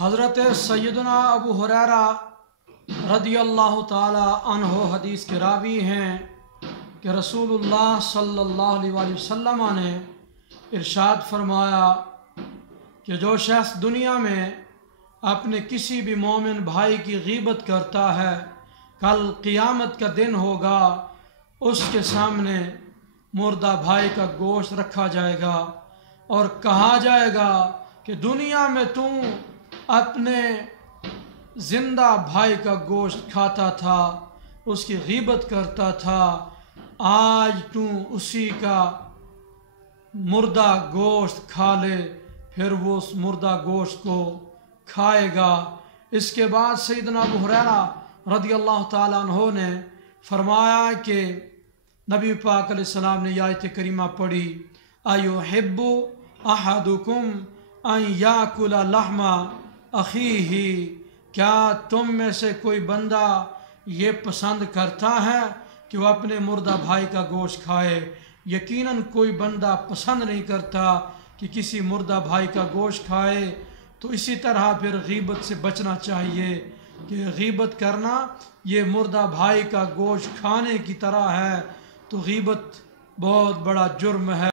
حضرت سیدنا ابو ہریرہ رضی اللہ تعالی عنہ حدیث کے راوی ہیں کہ رسول اللہ صلی اللہ علیہ وآلہ وسلم نے ارشاد فرمایا کہ جو شخص دنیا میں اپنے کسی بھی مومن بھائی کی غیبت کرتا ہے، کل قیامت کا دن ہوگا، اس کے سامنے مردہ بھائی کا گوشت رکھا جائے گا اور کہا جائے گا کہ دنیا میں تو اپنے زندہ بھائی کا گوشت کھاتا تھا، اس کی غیبت کرتا تھا، آج تو اسی کا مردہ گوشت کھا لے۔ پھر وہ اس مردہ گوشت کو کھائے گا۔ اس کے بعد سیدنا ابو ہریرہ رضی اللہ تعالیٰ عنہ نے فرمایا کہ نبی پاک علیہ السلام نے یہ آیت کریمہ پڑھی، ایحب احدکم ان یاکل لحم اخیہ، کیا تم میں سے کوئی بندہ یہ پسند کرتا ہے کہ وہ اپنے مردہ بھائی کا گوشت کھائے؟ یقیناً کوئی بندہ پسند نہیں کرتا کہ کسی مردہ بھائی کا گوشت کھائے۔ تو اسی طرح پھر غیبت سے بچنا چاہیے کہ غیبت کرنا یہ مردہ بھائی کا گوشت کھانے کی طرح ہے، تو غیبت بہت بڑا جرم ہے۔